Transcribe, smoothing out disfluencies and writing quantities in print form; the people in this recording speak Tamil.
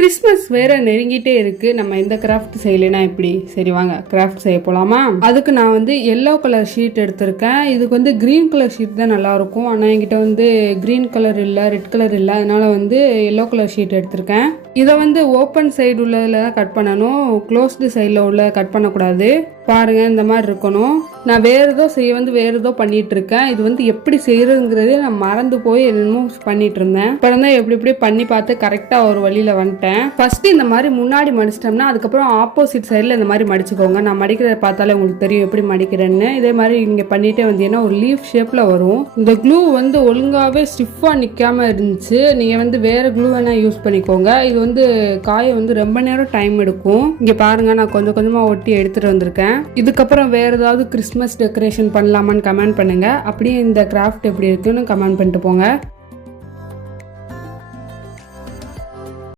கிறிஸ்மஸ் வேற நெருங்கிட்டே இருக்கு. நம்ம இந்த கிராஃப்ட் செய்யலைன்னா எப்படி? சரி வாங்க கிராஃப்ட் செய்ய போலாமா? அதுக்கு நான் வந்து எல்லோ கலர் ஷீட் எடுத்திருக்கேன். இதுக்கு வந்து கிரீன் கலர் ஷீட் தான் நல்லா இருக்கும். ஆனால் என்கிட்ட வந்து கிரீன் கலர் இல்லை, ரெட் கலர் இல்லை, அதனால வந்து எல்லோ கலர் ஷீட் எடுத்திருக்கேன். இதை வந்து ஓப்பன் சைடு உள்ளதில் தான் கட் பண்ணணும், க்ளோஸ்டு சைடில் உள்ள கட் பண்ணக்கூடாது. பாருங்க, இந்த மாதிரி இருக்கணும். நான் வேற ஏதோ பண்ணிட்டு இருக்கேன். இது வந்து எப்படி செய்யறதுங்கிறதே நான் மறந்து போய் என்னமோ பண்ணிட்டு இருந்தேன். அப்புறம் தான் எப்படி பண்ணி பார்த்து கரெக்டா ஒரு வழியில வந்துட்டேன். ஃபர்ஸ்ட் இந்த மாதிரி முன்னாடி மடிச்சிட்டோம்னா அதுக்கப்புறம் ஆப்போசிட் சைட்ல இந்த மாதிரி மடிச்சுக்கோங்க. நான் மடிக்கிறத பார்த்தாலே உங்களுக்கு தெரியும் எப்படி மடிக்கிறேன்னு. இதே மாதிரி நீங்க பண்ணிட்டே வந்தீங்கன்னா ஒரு லீஃப் ஷேப்ல வரும். இந்த க்ளூ வந்து ஒழுங்காவே ஸ்டிஃபா நிக்காம இருந்துச்சு. நீங்க வந்து வேற க்ளூ வேணா யூஸ் பண்ணிக்கோங்க. இது வந்து காய வந்து ரொம்ப நேரம் டைம் எடுக்கும். இங்க பாருங்க, நான் கொஞ்சம் கொஞ்சமா ஒட்டி எடுத்துட்டு வந்திருக்கேன். இதுக்கப்புறம் வேற ஏதாவது கிறிஸ்மஸ் டெக்கரேஷன் பண்ணலாமான்னு கமெண்ட் பண்ணுங்க. அப்படியே இந்த கிராஃப்ட் எப்படி இருக்குன்னு கமெண்ட் பண்ணிட்டு போங்க.